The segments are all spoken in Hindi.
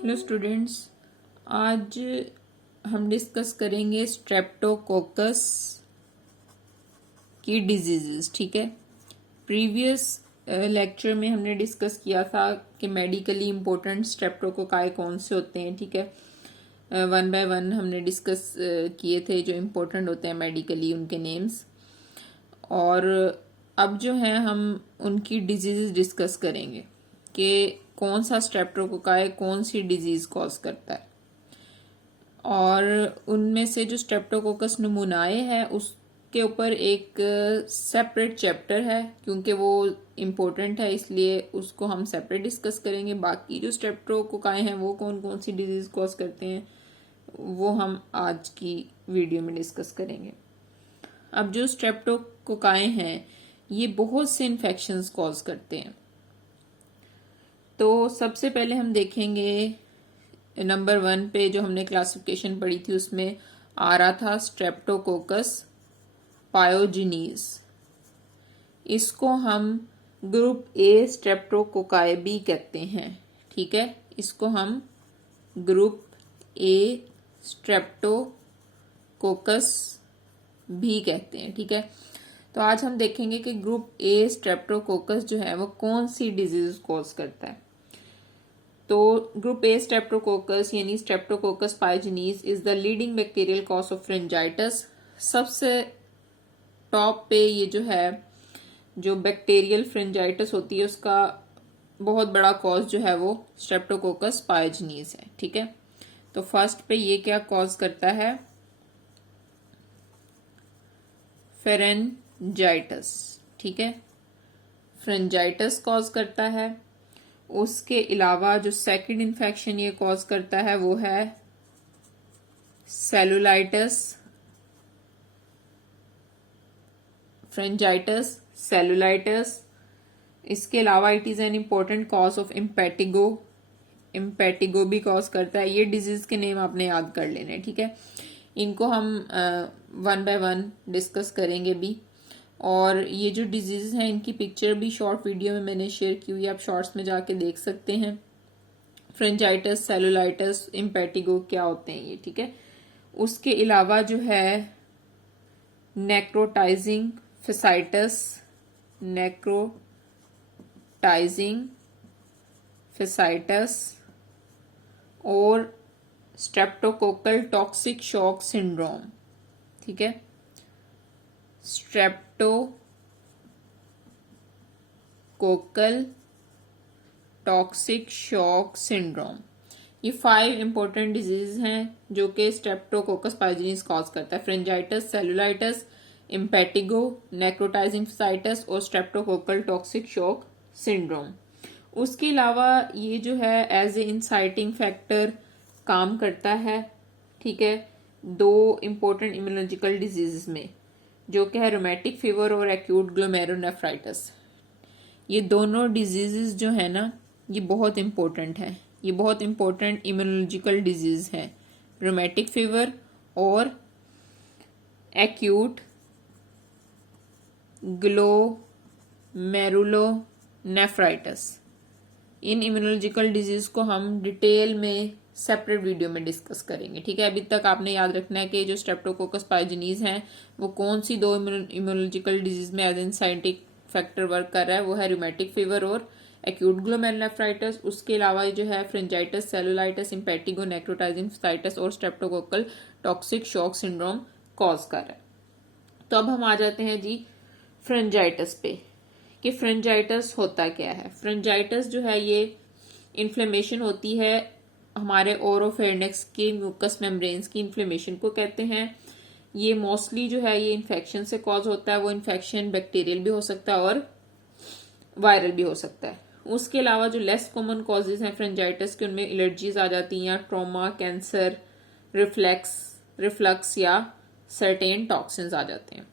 हेलो स्टूडेंट्स, आज हम डिस्कस करेंगे स्ट्रेप्टोकोकस की डिजीजेस। ठीक है, प्रीवियस लेक्चर में हमने डिस्कस किया था कि मेडिकली इम्पोर्टेंट स्ट्रेप्टोकोकाई कौन से होते हैं। ठीक है, वन बाय वन हमने डिस्कस किए थे जो इम्पोर्टेंट होते हैं मेडिकली, उनके नेम्स। और अब जो है हम उनकी डिजीजेस डिस्कस करेंगे कि कौन सा स्ट्रेप्टोकोकाई कौन सी डिजीज कॉज करता है, और उनमें से जो स्ट्रेप्टोकोकस नमूनाए हैं उसके ऊपर एक सेपरेट चैप्टर है, क्योंकि वो इम्पोर्टेंट है इसलिए उसको हम सेपरेट डिस्कस करेंगे। बाकी जो स्ट्रेप्टोकोकाई हैं वो कौन कौन सी डिजीज कॉज करते हैं वो हम आज की वीडियो में डिस्कस करेंगे। अब जो स्ट्रेप्टोकोकाई हैं ये बहुत से इन्फेक्शंस कॉज करते हैं। तो सबसे पहले हम देखेंगे नंबर 1 पे जो हमने क्लासिफिकेशन पढ़ी थी उसमें आ रहा था स्ट्रेप्टोकोकस पायोजिनीज। इसको हम ग्रुप ए स्ट्रेप्टोकोकाई भी कहते हैं। ठीक है, इसको हम ग्रुप ए स्ट्रेप्टोकोकस भी कहते हैं। ठीक है, तो आज हम देखेंगे कि ग्रुप ए स्ट्रेप्टोकोकस जो है वो कौन सी डिजीज कॉज करता है। तो ग्रुप ए स्ट्रेप्टोकोकस यानी streptococcus pyogenes is the leading bacterial cause of pharyngitis. सबसे टॉप पे ये जो है जो बैक्टीरियल फ्रेंजाइटिस होती है उसका बहुत बड़ा कॉज जो है वो स्ट्रेप्टोकोकस पायोजिनीज है। ठीक है, तो फर्स्ट पे ये क्या कॉज करता है, फेरेंजाइटिस। ठीक है, फ्रेंजाइटिस कॉज करता है। उसके अलावा जो सेकंड इन्फेक्शन ये कॉज करता है वो है सेलुलाइटिस, फ्रेंजाइटिस, सेलुलाइटिस। इसके अलावा it is an important cause of impetigo, impetigo भी कॉज करता है। ये डिजीज के नेम आपने याद कर लेने। ठीक है, इनको हम वन बाय वन डिस्कस करेंगे भी। और ये जो डिजीज हैं इनकी पिक्चर भी शॉर्ट वीडियो में मैंने शेयर की हुई है, आप शॉर्ट्स में जाके देख सकते हैं। फ्रेंजाइटिस, सेलुलाइटिस, इम्पेटिगो क्या होते हैं ये। ठीक है, उसके अलावा जो है नेक्रोटाइजिंग फेसाइटिस, नेक्रोटाइजिंग फेसाइटिस और स्ट्रेप्टोकोकल टॉक्सिक शॉक सिंड्रोम। ठीक है, स्ट्रेप्टोकोकल टॉक्सिक शॉक सिंड्रोम, ये 5 इंपॉर्टेंट डिजीज हैं जो कि स्ट्रेप्टोकोकस पायोजिनीज कॉज करता है। Pharyngitis, cellulitis, impetigo, necrotising fasciitis और स्ट्रेप्टोकोकल टॉक्सिक शॉक सिंड्रोम। उसके अलावा ये जो है एज ए इंसाइटिंग फैक्टर काम करता है। ठीक है, 2 इंपॉर्टेंट इम्यूनोलॉजिकल डिजीज में, जो कि है रोमैटिक फीवर और एक्यूट ग्लोमेरुलोनेफ्राइटिस। ये दोनों डिजीजेस जो है ना ये बहुत इंपॉर्टेंट है, ये बहुत इंपॉर्टेंट इम्यूनोलॉजिकल डिजीज है, रोमैटिक फीवर और एक्यूट ग्लोमेरुलोनेफ्राइटिस। इन इम्यूनोलॉजिकल डिजीज को हम डिटेल में सेपरेट वीडियो में डिस्कस करेंगे। ठीक है, अभी तक आपने याद रखना है कि जो स्ट्रेप्टोकोकस पायोजिनीज हैं वो कौन सी 2 इम्यूनोलॉजिकल डिजीज में एज एंजाइटिक फैक्टर वर्क कर रहा है, वो है रूमेटिक फीवर और एक्यूट ग्लोमेरुलोनेफ्राइटिस। उसके अलावा जो है pharyngitis, cellulitis, impetigo, necrotising fasciitis और streptococcal toxic shock syndrome cause कर रहा है। तो अब हम आ जाते हैं जी फ्रेंजाइटिस पे कि फ्रेंजाइटिस होता क्या है। फ्रेंजाइटिस जो है ये इन्फ्लेमेशन होती है हमारे ओरोफेरिंक्स की म्यूकस मेम्ब्रेन्स की इन्फ्लेमेशन को कहते हैं। ये मोस्टली जो है ये इन्फेक्शन से कॉज होता है। वो इन्फेक्शन बैक्टीरियल भी हो सकता है और वायरल भी हो सकता है। उसके अलावा जो लेस कॉमन कॉजेज हैं फ्रेंजाइटिस के, उनमें एलर्जीज आ जाती हैं, ट्रॉमा, कैंसर, रिफ्लक्स या सर्टेन टॉक्सिन्स आ जाते हैं।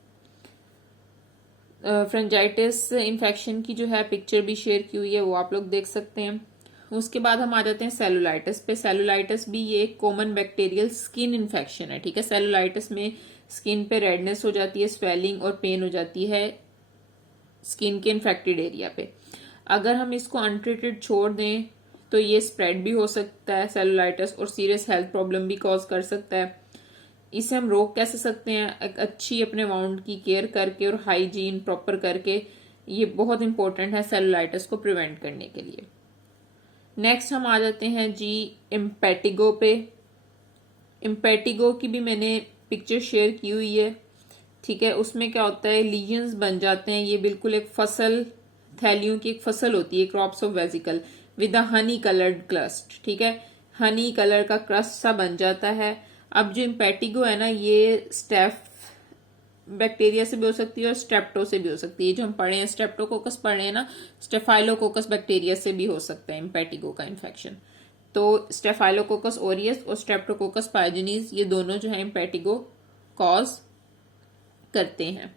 फ्रेंजाइटिस इन्फेक्शन की जो है पिक्चर भी शेयर की हुई है, वो आप लोग देख सकते हैं। उसके बाद हम आ जाते हैं सेलुलाइटिस पे। सेलुलाइटिस भी ये कॉमन बैक्टीरियल स्किन इन्फेक्शन है। ठीक है, सेलुलाइटिस में स्किन पे रेडनेस हो जाती है, स्वेलिंग और पेन हो जाती है स्किन के इन्फेक्टेड एरिया पे। अगर हम इसको अनट्रीटेड छोड़ दें तो ये स्प्रेड भी हो सकता है सेलुलाइटिस, और सीरियस हेल्थ प्रॉब्लम भी कॉज कर सकता है। इसे हम रोक कैसे सकते हैं? एक अच्छी अपने वाउंड की केयर करके और हाइजीन प्रॉपर करके। ये बहुत इंपॉर्टेंट है सेलुलाइटिस को प्रिवेंट करने के लिए। नेक्स्ट हम आ जाते हैं जी इम्पेटिगो पे। इम्पेटिगो की भी मैंने पिक्चर शेयर की हुई है, ठीक है। उसमें क्या होता है, लीजन्स बन जाते हैं। ये बिल्कुल एक फसल, थैलियों की एक फसल होती है, crops of vesicle with a Honey coloured crust, ठीक है। हनी कलर का क्रस्ट सा बन जाता है। अब जो इम्पेटिगो है ना, ये स्टेफ बैक्टीरिया से भी हो सकती है और स्ट्रेप्टो से भी हो सकती है। जो हम पढ़े हैं स्ट्रेप्टोकोकस पढ़े हैं ना, स्टेफाइलोकोकस बैक्टीरिया से भी हो सकता है इम्पेटिगो का इन्फेक्शन। तो स्टेफाइलोकोकस ओरियस और स्ट्रेप्टोकोकस पाइजनीज, ये दोनों जो है इम्पेटिगो कॉज करते हैं।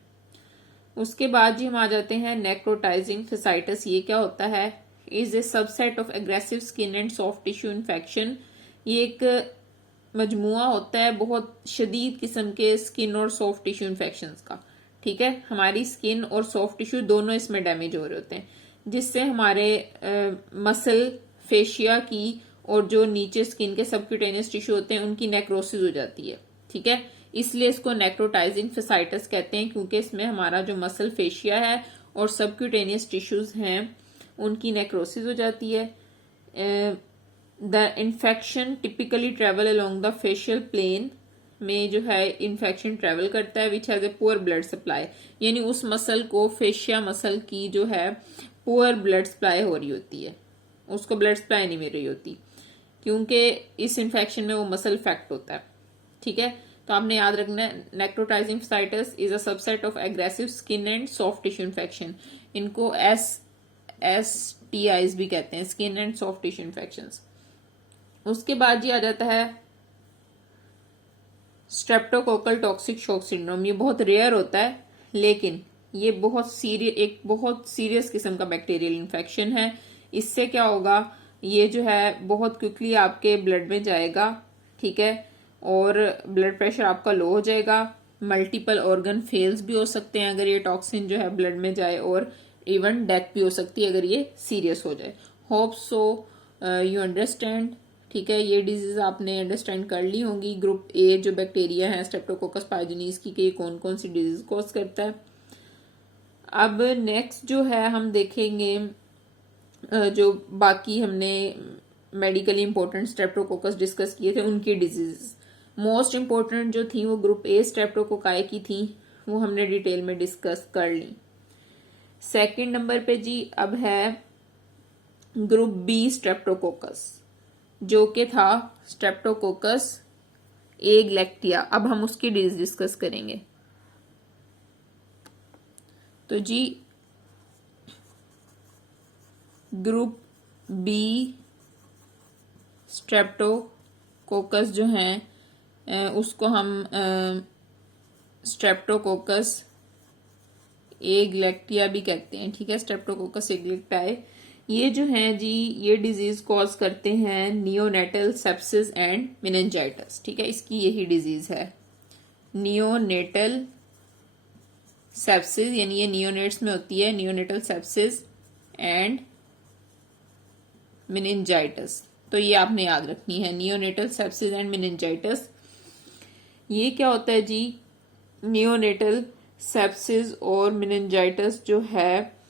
उसके बाद जी हम आ जाते हैं नेक्रोटाइजिंग फेसाइटिस। ये क्या होता है? Is a subset of aggressive skin and soft tissue infection. ये एक मजमुआ होता है बहुत शदीद किस्म के स्किन और सॉफ्ट टिश्यू इन्फेक्शन का, ठीक है। हमारी स्किन और सॉफ्ट टिश्यू दोनों इसमें डैमेज हो रहे होते हैं, जिससे हमारे मसल, फेशिया की और जो नीचे स्किन के सबक्यूटेनियस टिश्यू होते हैं उनकी नेक्रोसिस हो जाती है, ठीक है। इसलिए इसको नेक्रोटाइजिंग फेसाइटिस कहते हैं, क्योंकि इसमें हमारा जो मसल फेशिया है और सबक्यूटेनियस टिश्यूज हैं उनकी नेक्रोसिस हो जाती है। The infection typically travel along the facial plane में जो है इन्फेक्शन ट्रेवल करता है, which has a poor blood supply. यानी उस मसल को, फेशिया मसल की जो है पुअर ब्लड सप्लाई हो रही होती है, उसको ब्लड सप्लाई नहीं मिल रही होती, क्योंकि इस इन्फेक्शन में वो मसल इफेक्ट होता है, ठीक है। तो आपने याद रखना है necrotizing fasciitis is a subset of aggressive skin and soft tissue infection. इनको SSTIs भी कहते हैं, skin and soft tissue infections. उसके बाद जी आ जाता है स्ट्रेप्टोकोकल टॉक्सिक शॉक सिंड्रोम। ये बहुत रेयर होता है, लेकिन ये एक बहुत सीरियस किस्म का बैक्टीरियल इन्फेक्शन है। इससे क्या होगा, ये जो है बहुत क्विकली आपके ब्लड में जाएगा, ठीक है, और ब्लड प्रेशर आपका लो हो जाएगा। मल्टीपल ऑर्गन फेल्स भी हो सकते हैं अगर ये टॉक्सिन जो है ब्लड में जाए, और इवन डेथ भी हो सकती है अगर ये सीरियस हो जाए। होप सो यू अंडरस्टैंड, ठीक है। ये डिजीज आपने अंडरस्टैंड कर ली होंगी। ग्रुप ए जो बैक्टीरिया है स्ट्रेप्टोकोकस पाइजनीज की, कि कौन कौन सी डिजीज कॉज करता है। अब नेक्स्ट जो है हम देखेंगे जो बाकी हमने मेडिकली इंपॉर्टेंट स्ट्रेप्टोकोकस डिस्कस किए थे उनकी डिजीज। मोस्ट इंपॉर्टेंट जो थी वो ग्रुप ए स्ट्रेप्टोकोकाई की थी, वो हमने डिटेल में डिस्कस कर ली। सेकंड नंबर पे जी अब है ग्रुप बी स्ट्रेप्टोकोकस, जो कि था स्ट्रेप्टोकोकस एग्लेक्टिया। अब हम उसकी डिजीज डिस्कस करेंगे। तो जी ग्रुप बी स्ट्रेप्टोकोकस जो है उसको हम स्ट्रेप्टोकोकस एग्लेक्टिया भी कहते हैं, ठीक है। स्ट्रेप्टोकोकस एग्लेक्टियाe ये जो है जी, ये डिजीज कॉज करते हैं नियोनेटल सेप्सिस एंड मेनिंजाइटिस, ठीक है। इसकी यही डिजीज है नियोनेटल सेप्सिस, यानी ये नियोनेट्स में होती है, नियोनेटल सेप्सिस एंड मेनिंजाइटिस। तो ये आपने याद रखनी है, नियोनेटल सेप्सिस एंड मेनिंजाइटिस। ये क्या होता है जी, नियोनेटल सेप्सिस और मेनिंजाइटिस जो है,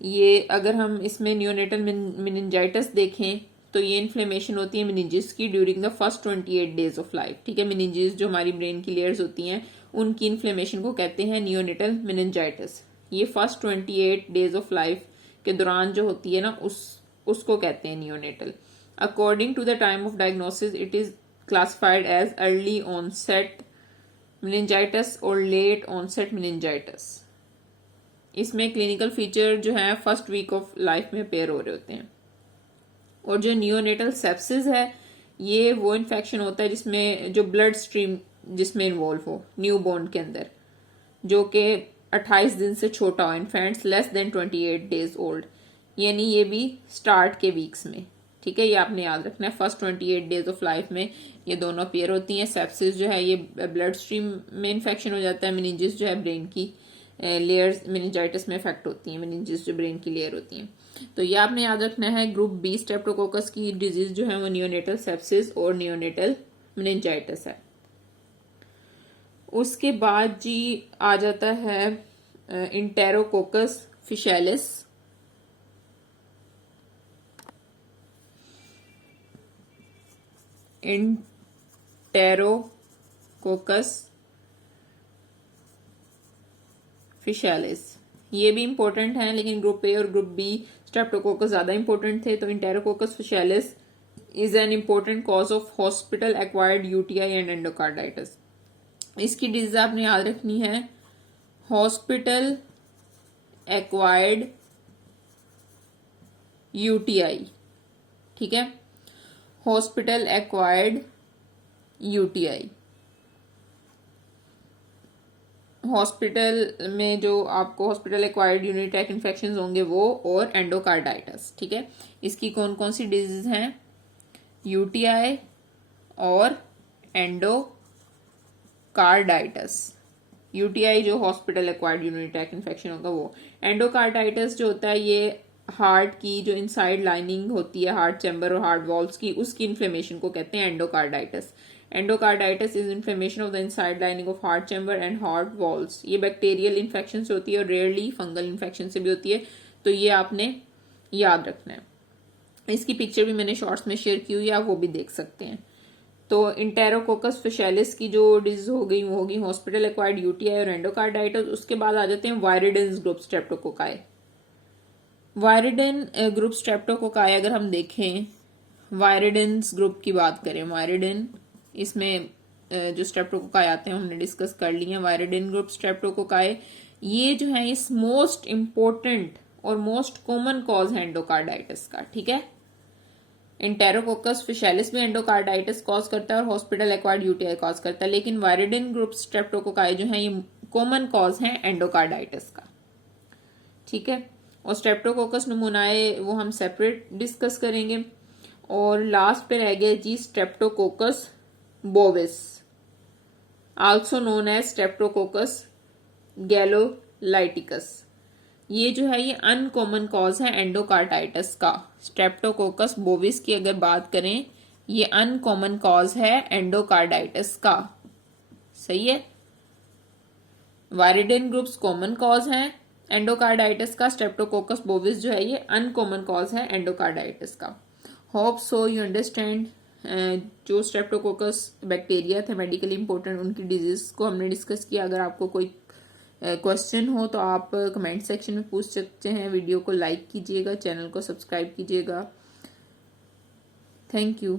ये अगर हम इसमें नियोनेटल मेनिंजाइटिस देखें तो ये इन्फ्लेमेशन होती है मेनिंजिस की during the first 28 days of life, ठीक है। मेनिंजिस जो हमारी ब्रेन की लेयर्स होती हैं उनकी इन्फ्लेमेशन को कहते हैं नियोनेटल मेनिंजाइटिस। ये फर्स्ट 28 डेज ऑफ लाइफ के दौरान जो होती है ना, उसको कहते हैं neonatal. According to the time of diagnosis it is classified as early onset meningitis और लेट ऑनसेट मेनिंजाइटिस। इसमें क्लिनिकल फीचर जो है फर्स्ट वीक ऑफ लाइफ में अपेयर हो रहे होते हैं। और जो नियोनेटल सेप्सिस है, ये वो इन्फेक्शन होता है जिसमें जो ब्लड स्ट्रीम जिसमें इन्वॉल्व हो न्यूबॉर्न के अंदर, जो कि 28 दिन से छोटा हो, infants less than 28 days old, यानी ये भी स्टार्ट के वीक्स में, ठीक है। ये आपने याद रखना है, फर्स्ट 28 डेज ऑफ लाइफ में ये दोनों अपेयर होती हैं। सेप्सिस जो है ये ब्लड स्ट्रीम में इन्फेक्शन हो जाता है, मेनिंजिस जो है ब्रेन की लेयर्स मेनिंजाइटिस में इफेक्ट होती है, मेनिंजिस जो ब्रेन की लेयर होती है। तो ये आपने याद रखना है। ग्रुप बी स्ट्रेप्टोकोकस की डिजीज जो है वो नियोनेटल सेप्सिस और नियोनेटल मेनिंजाइटिस है। उसके बाद जी आ जाता है इंटेरोकोकस फिशैलिस। इंटेरोकोकस फिशैलिस ये भी इंपॉर्टेंट है, लेकिन ग्रुप ए और ग्रुप बी स्ट्रेप्टोकोकस ज्यादा इंपॉर्टेंट थे। तो enterococcus faecalis is an important cause of hospital acquired UTI and endocarditis. इसकी डिजीज आपने याद रखनी है, हॉस्पिटल एक्वायर्ड यूटीआई। ठीक है, हॉस्पिटल एक्वायर्ड यूटीआई। हॉस्पिटल में जो आपको hospital acquired urinary tract infection होंगे वो, और एंडोकार्डाइटिस। ठीक है, इसकी कौन कौन सी डिजीज हैं, यूटीआई और एंडोकार्डाइटिस। यूटीआई जो hospital acquired urinary tract infection होगा वो। एंडोकार्डाइटिस जो होता है ये हार्ट की जो इनसाइड लाइनिंग होती है हार्ट चैम्बर और हार्ट वॉल्व्स की, उसकी इन्फ्लेमेशन को कहते हैं endocarditis. Endocarditis is inflammation of the inside lining of heart chamber and heart valves. ये बैक्टीरियल इन्फेक्शन से होती है और रेयरली फंगल इन्फेक्शन से भी होती है, तो ये आपने याद रखना है। इसकी पिक्चर भी मैंने शॉर्ट्स में शेयर की हुई है, आप वो भी देख सकते हैं। तो इंटेरोकोकस फिशैलिस की जो डिजीज हो गई वो होगी हॉस्पिटल एक्वायर्ड यूटीआई और एंडोकार्डाइटिस। उसके बाद आ जाते हैं वायरिडेंस ग्रुप स्ट्रेप्टोकोकाई। वायरिडेन ग्रुप स्ट्रेप्टोकोकाई अगर हम देखें, वायरिडेंस ग्रुप की बात करें, वायरिडेन इसमें जो स्ट्रेप्टोकोकाई आते हैं हमने डिस्कस कर लिए। वायरिडेन ग्रुप स्ट्रेप्टोकोकाई ये जो है इस मोस्ट इंपोर्टेंट और मोस्ट कॉमन कॉज है एंडोकार्डाइटिस का। ठीक है, इंटेरोकोकस फिशैलिस भी एंडोकार्डाइटिस कॉज करता है और हॉस्पिटल एक्वायर्ड यूटीआई कॉज करता है, लेकिन वायरिडेन ग्रुप स्ट्रेप्टोकोकाई जो है ये कॉमन कॉज है एंडोकार्डाइटिस का। ठीक है, और स्ट्रेप्टोकोकस नमूनाए वो हम सेपरेट डिस्कस करेंगे। और लास्ट पे रह गया G streptococcus bovis, also known as streptococcus gallolyticus. ये जो है ये अनकॉमन कॉज है एंडोकार्डाइटिस का। स्ट्रेप्टोकोकस बोविस की अगर बात करें, ये अनकॉमन कॉज है एंडोकार्डाइटिस का। सही है, वायरिडेन ग्रुप्स कॉमन कॉज है एंडोकार्डाइटिस का, स्ट्रेप्टोकोकस बोविस जो है ये अनकॉमन कॉज है एंडोकार्डाइटिस का। Hope so you understand. जो स्ट्रेप्टोकोकस बैक्टीरिया थे मेडिकली इंपॉर्टेंट, उनकी डिजीज को हमने डिस्कस किया। अगर आपको कोई क्वेश्चन हो तो आप कमेंट सेक्शन में पूछ सकते हैं। वीडियो को लाइक कीजिएगा, चैनल को सब्सक्राइब कीजिएगा। Thank you.